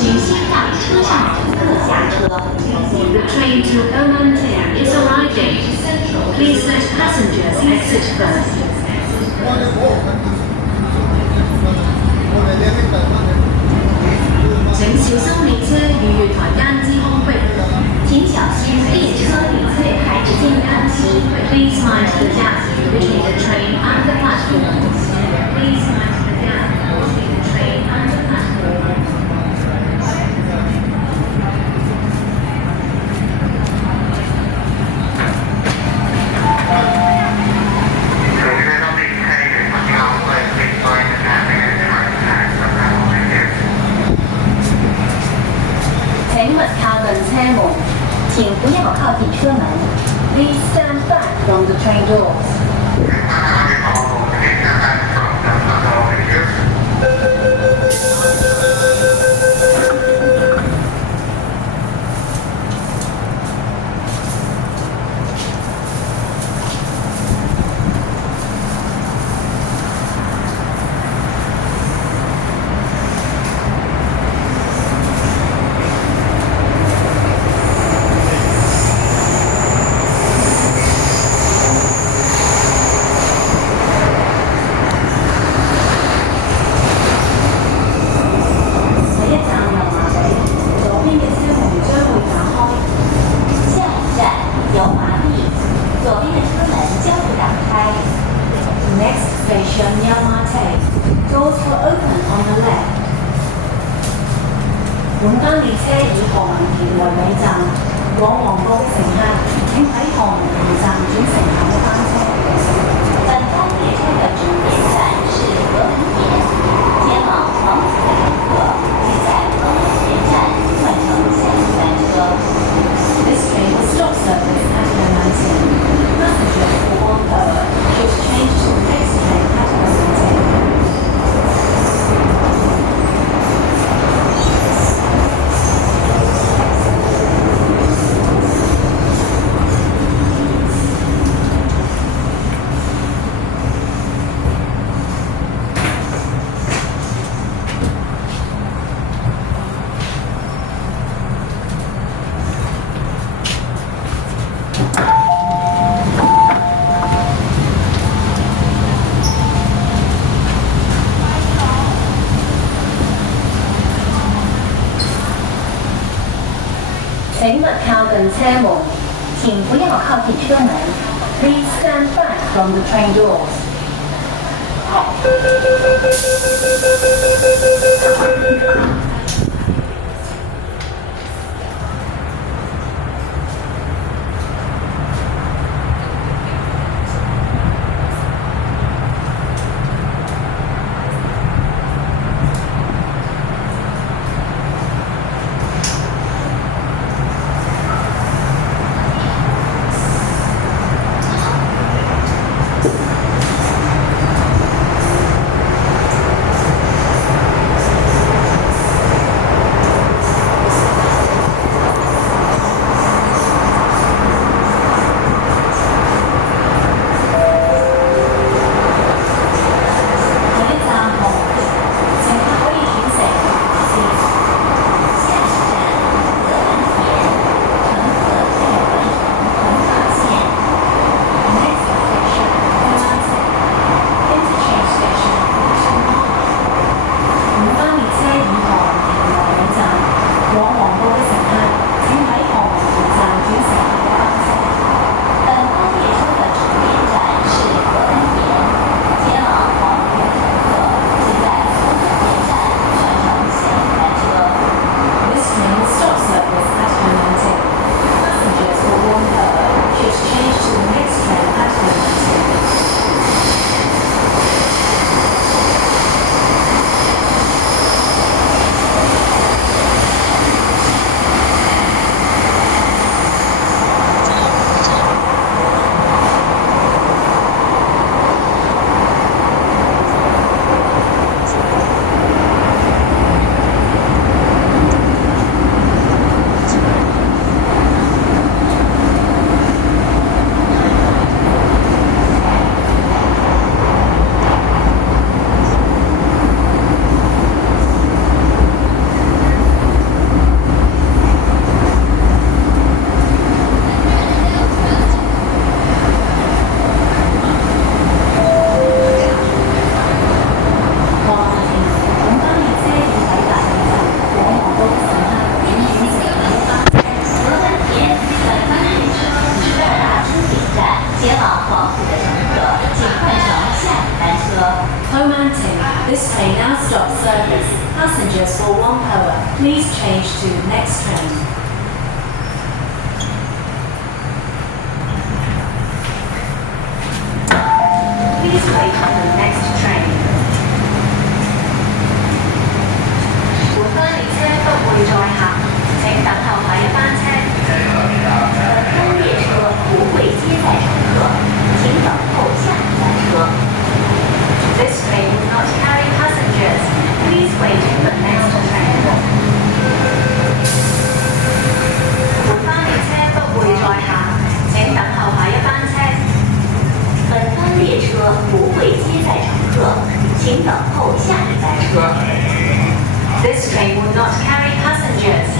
请先让车上乘客下车。The train to Ermenonville is arriving. Please let passengers exit first. 請小心列車與月台間之空隙。請小心列車與月台之間空隙。Please mind the gap between the train and the platform. Please mind the gap between the train and the platform. 請勿靠近車門，請不要靠近車門。Please stand back from the train doors. 本班列車以何文田為尾站，往黃埔的乘客請喺何文田站轉乘下一班車。本班列車的終點站是何文田，前往黃埔的乘客請在何文田站換乘下一班車。This train will stop service at Ermenonville. Passengers who want lower should change to the next train at Ermenonville. 請勿靠近車門，請不要靠近車門。Please stand back from the train doors. Southampton. This train now stops service. Passengers for 1 hour. Please change to next train. Please wait for the next train. 本班列車不會載客，請等候下一班車。本班列車不會接載乘客，請等候下一班車。This train will not carry passengers. Please wait for the next train. 本班列車不會載客，請等候下一班車。本班列車不會接載乘客，請等候下一班車。This train will not carry passengers.